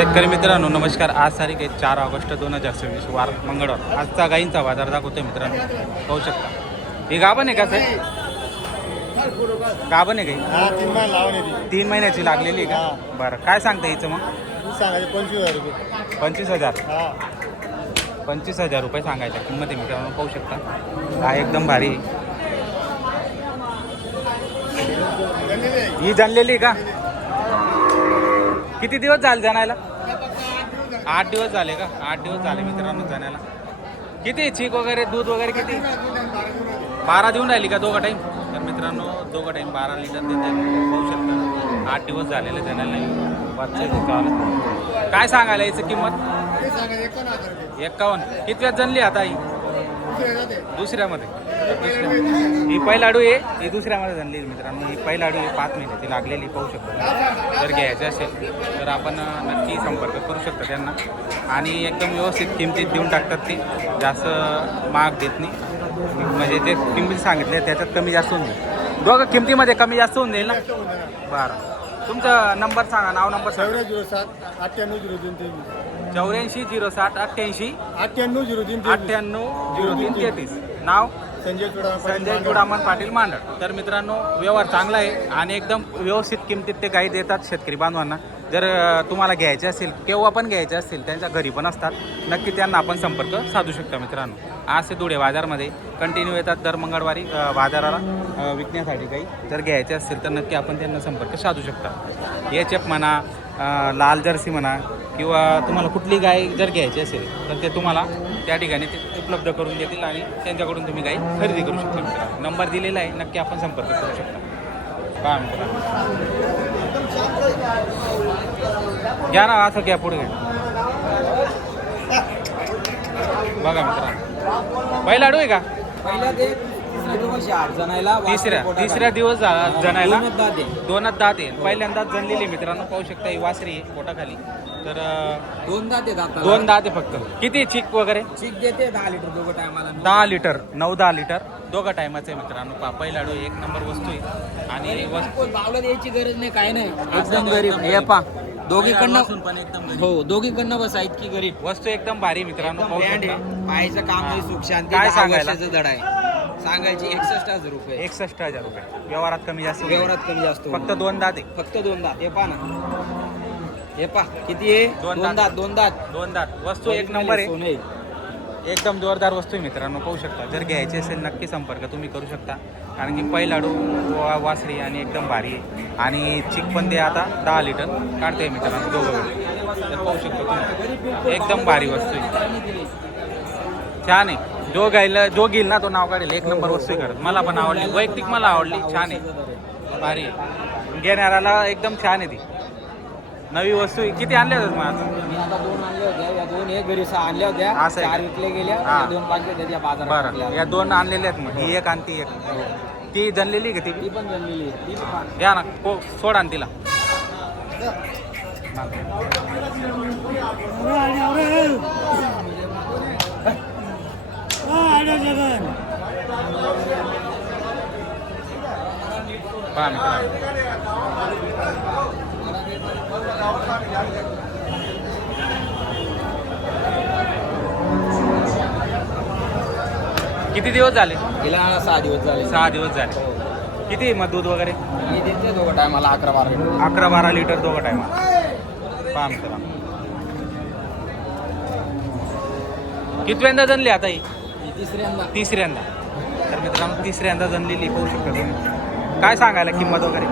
शेतकरी मित्रांनो नमस्कार. आज तारीख आहे 4 ऑगस्ट 2026 वार मंगळवार. आजचा गाईंचा बाजार दाखवतोय मित्रांनो, पाहू शकता. ही गाभण आहे का साहेब? गाभण आहे काही 3 महिन्याची लागलेली आहे का? बरं, काय सांगता हिचं मग? 25,000 रुपये. 25,000. 25,000 रुपये सांगायच्या किंमत आहे मित्रांनो, पाहू शकता. हा एकदम भारी आहे. ही जाणलेली आहे का? किती दिवस झाले जाणायला? 8 दिवस झाले का? 8 दिवस झाले मित्रांनो जाण्याला. किती चीक वगैरे दूध वगैरे किती? 12 देऊन राहिली का दोघं टाईम? तर मित्रांनो दोघं टाईम 12 लिटर देत आहे, पाहू शकता. 8 दिवस झालेले जाण्याला नाही. काय सांगायला याची किंमत? 51. कितव्यात जनली आता ही? दुसऱ्यामध्ये. ही पहिलाडू आहे, ही दुसऱ्यामध्ये जनली मित्रांनो. ही पहिलाडू आहे, 5 महिन्याची लागलेली, पाहू शकतो. जर घ्यायचं असेल तर आपण नक्की संपर्क करू शकता त्यांना. आणि एकदम व्यवस्थित किमतीत देऊन टाकतात ते, जास्त महाग देत नाही. म्हणजे जे किंमती सांगितले त्याच्यात कमी जास्त होऊन जाईल. दोघं किमतीमध्ये कमी जास्त होऊन जाईल ना? बरं, तुमचा नंबर सांगा, नाव नंबर सांगा. 84 07 88 003 94 नाव संजय चुडामन पाटील मांडळ. तर मित्रांनो व्यवहार चांगला आहे आणि एकदम व्यवस्थित किमतीत ते गाई देतात शेतकरी बांधवांना. जर तुम्हाला घ्यायचे असेल, केव्हा पण घ्यायचे असतील, त्यांच्या घरी पण असतात, नक्की त्यांना आपण संपर्क साधू शकता मित्रांनो. आज ते धुळे बाजारमध्ये कंटिन्यू येतात दर मंगळवारी बाजाराला विकण्यासाठी काही. जर घ्यायचे असतील तर नक्की आपण त्यांना संपर्क साधू शकता. एच म्हणा, लाल जर्सी म्हणा, किंवा तुम्हाला कुठली गाय जर घ्यायची असेल तर ते तुम्हाला त्या ठिकाणी ते उपलब्ध करून देतील आणि त्यांच्याकडून तुम्ही गाई खरेदी करू शकता मित्रांनो. नंबर दिलेला आहे, नक्की आपण संपर्क करू शकता. पहा मित्रांनो, घ्या ना, असं घ्या, पुढे घ्या. बघा मित्रांनो, पहिला आहे का? तिसऱ्या दिवस जणायला 2 दात आहे. पहिल्यांदाच जनलेली मित्रांनो, पाहू शकता. ही वासरी आहे पोटाखाली. तर 2 दात आहे. 2 दात आहे फक्त. किती चीक वगैरे? चीक देते 10 लिटर दोघं टायमाला. 10 लिटर, 9-10 लिटर दोघं टायमाचं आहे मित्रांनो. पहिलाडू एक नंबर वस्तू आहे आणि वस्तू बावला द्यायची गरज नाही, काय नाही, एकदम गरीब. हे पा दोघीकडनं पण एकदम गरीब. हो, दोघीकडनं बसा, इतकी गरीब वस्तू, एकदम भारी मित्रांनो. पाहू शकता. पाहायचं काम नाही, सुख शांती. काय सांगायला? धड आहे. सांगायची 61,000 रुपये. 61,000 रुपये. व्यवहारात कमी जास्त होईल. व्यवहारात कमी जास्त होईल. फक्त 2 दात आहे. फक्त 2 दात. हे पा ना, हे पा किती आहे? 2 दात. 2 दात. 2 दात. वस्तू एक नंबर आहे, सोने. एकदम जोरदार वस्तू आहे मित्रांनो, पाहू शकता. जर घ्यायचे असेल नक्की संपर्क तुम्ही करू शकता. कारण की पहिलाडू वासरी आणि एकदम भारी आहे. आणि चिक पण ते आता 10 लिटर काढते मित्रांनो दोघं. तर पाहू शकता तुम्ही, एकदम भारी वस्तू आहे, छान आहे. जो घेईल ना तो नाव काढेल. एक नंबर वस्तू आहे करत. मला पण आवडली, वैयक्तिक मला आवडली, छान आहे, भारी आहे. घेणाऱ्याला एकदम छान आहे ती नवी वस्तू. किती आणल्या होत्या मग आता? मी आता 2 आणल्या होत्या. या 2 एक घरी 6 आणल्या होत्या. असं आहे. 4 विकले गेल्या. हा. 2 बाकी होत्या त्या बाजारात. बरं, या 2 आणलेल्या आहेत. मग ही एक आणि ती एक. ती जनलेली का ती? ती पण जमलेली आहे. ती पण या ना, सोडा ना तिला. पहा मित्रांनो, किती दिवस झाले? गेल्या 6 दिवस झाले. 6 दिवस झाले. किती मग दूध वगैरे? मी देते दोघं टायमाला 11-12 लिटर. 11-12 लिटर दोघं टायमाला. पहा मित्रांनो, कितव्यांदा जनली आता ही? तिसऱ्यांदा. तर मित्रांनो तिसऱ्यांदा जनलेली, पाहू शकता तुम्ही. काय सांगायला किंमत वगैरे?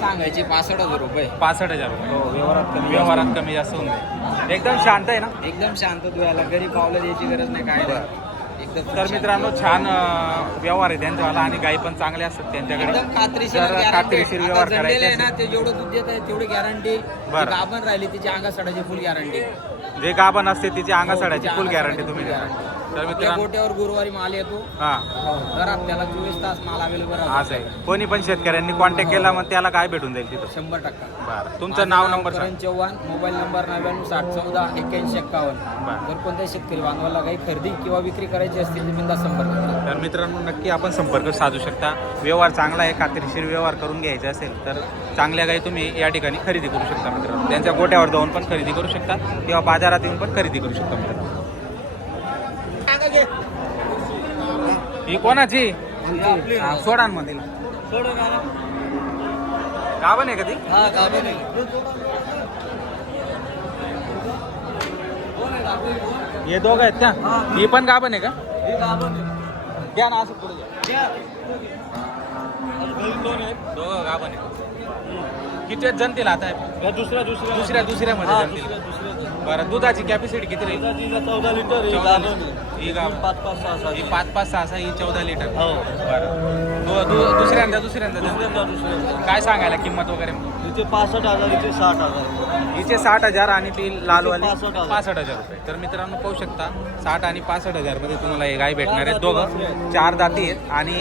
सांगायचे 65,000 रुपये. 65,000 रुपये. हो, व्यवहारात कमी जास्त होऊन जाईल. एकदम शांत आहे ना? एकदम शांत दुयाला, घरी पावलं द्यायची गरज नाही, काय नाही. एकदम तर मित्रांनो छान व्यवहार आहे त्यांच्यावाला आणि गाई पण चांगले असतात त्यांच्याकडे. एकदम खात्रीशीर व्यवहार करायचे ना, ते जेवढं दूध देत आहे तेवढी गॅरंटी. बरं. गाभण राहिली तिची अंगा सडाची फुल गॅरंटी. जे गाभण असते तिची अंगा सडायची फुल गॅरंटी तुम्ही देता. तर त्या मित्रांनो गोट्यावर गुरुवारी माल येतो. हां तर आपल्याला 24 तास माल अवेलेबल राहतो. असं आहे. कोणी पण शेतकऱ्यांनी कॉन्टॅक्ट केला मग त्याला काय भेटून जाईल तिथं? 100%. बरं तुमचं नाव नंबर सांग. करण चव्हाण, मोबाईल नंबर 99 60 14 81 51. बरं. जर कोणत्या शेतकरी बांधवाला काही खरेदी किंवा विक्री करायची असतील तर बिनधास्त संपर्क करा. तर मित्रांनो नक्की आपण संपर्क साधू शकता. व्यवहार चांगला आहे, खात्रीशीर व्यवहार करून घ्यायचा असेल तर चांगल्या गाई तुम्ही या ठिकाणी खरेदी करू शकता मित्रांनो. त्यांच्या गोट्यावर जाऊन पण खरेदी करू शकता किंवा बाजारात येऊन पण खरेदी करू शकता मित्रांनो. ही कोणाची? हा, सोडा ना तिला. गाभण आहे का ती? हे दोघं आहेत का? ही पण गाभण आहे का? द्या ना असं पुढे द्या. दोघं गाभण आहे. किती जणतील आता? दुसऱ्यामध्ये जणतील. बरं दुधाची कॅपॅसिटी किती राहील? 14 लिटर ही गाव 5-5-6 ही 5-5-6 ही 14 लिटर. हो. बरं दुसऱ्यांदा काय सांगायला किंमत वगैरे? इथे 65,000 इथे 60,000. हिचे 60,000 आणि ती लालवाली 65,000. 65,000 रुपये. तर मित्रांनो पाहू शकता 60 आणि 65,000 मध्ये तुम्हाला हे गाय भेटणार आहेत. दोघं 4 दाती आहेत आणि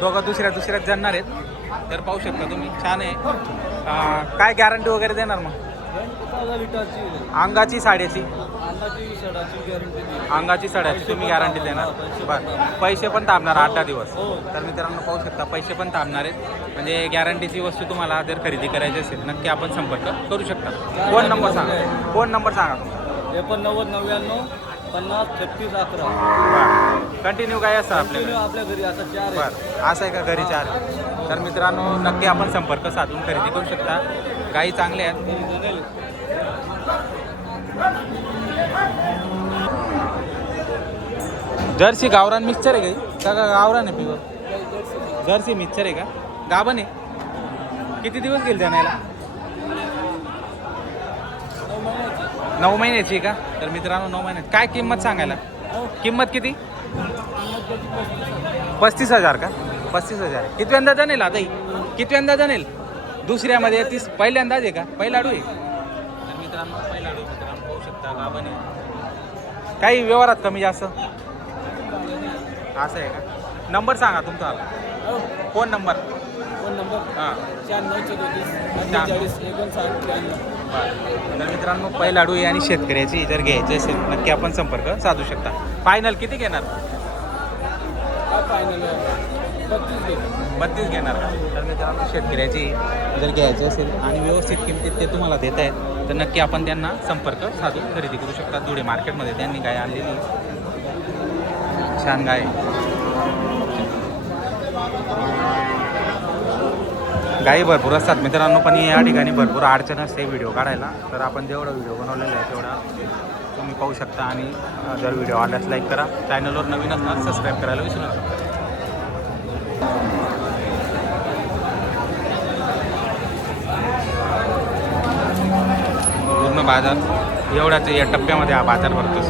दोघं दुसऱ्यात जाणार आहेत. तर पाहू शकता तुम्ही, छान आहे. काय गॅरंटी वगैरे देणार मग? 14 लिटरची अंगाची साड्याची? अंगाची सडाची गॅरंटी दिली. अंगाची सड्याची तुम्ही गॅरंटी देणार? बरं. पैसे पण थांबणार 8-10 दिवस. हो. तर मित्रांनो पाहू शकता पैसे पण थांबणार आहेत. म्हणजे गॅरंटीची वस्तू तुम्हाला जर खरेदी करायची असेल नक्की आपण संपर्क करू शकता. फोन नंबर सांगा. फोन नंबर सांगा तुमचा. 89 50 36 11. बरं. कंटिन्यू काय असतं आपल्याकडे? आपल्या घरी आता 4 आहे. बरं असं आहे का? घरी 4 आहे. तर मित्रांनो नक्की आपण संपर्क साधून खरेदी करू शकता. गाई चांगल्या आहेत. जर्सी गावरान मिक्सचर आहे का गावरान आहे प्युअर? जर्सी मिक्सचर आहे का? गाभण आहे? किती दिवस गेले जाण्याला? 9 महिन्याची का? तर मित्रांनो 9 महिन्यात काय किंमत सांगायला? किंमत किती? 35,000 का? 35,000. कितव्यांदा जाणेल आता ही? कितव्यांदा जाणेल? दुसऱ्यामध्ये 30 पहिल्यांदाच आहे का? पहिला आडू आहे? तर मित्रांनो पहिला आडू मित्रांनो पाहू शकता गाभण आहे. काही व्यवहारात कमी जास्त असं आहे का? नंबर सांगा तुमचा. Phone number. फोन नंबर हां 94 तर मित्रांनो पहिलाडू आहे आणि शेतकऱ्याची जर घ्यायची असेल नक्की आपण संपर्क साधू शकता. फायनल किती घेणार? 32 घेणार का? तर मित्रांनो शेतकऱ्याची जर घ्यायची असेल आणि व्यवस्थित किमतीत ते तुम्हाला देत आहेत तर नक्की आपण त्यांना संपर्क साधून खरेदी करू शकता. धुळे मार्केटमध्ये त्यांनी गाय आणलेली छान गाय. गाई भरपूर असतात मित्रांनो, पण या ठिकाणी भरपूर अडचण असते व्हिडिओ काढायला. तर आपण जेवढा व्हिडिओ बनवलेला आहे तेवढा तुम्ही पाहू शकता. आणि जर व्हिडिओ आवडल्यास लाईक करा. चॅनलवर नवीन असणार सबस्क्राईब करायला विसरू नका. पूर्ण बाजार एवढ्याच या टप्प्यामध्ये हा बाजार भरतो.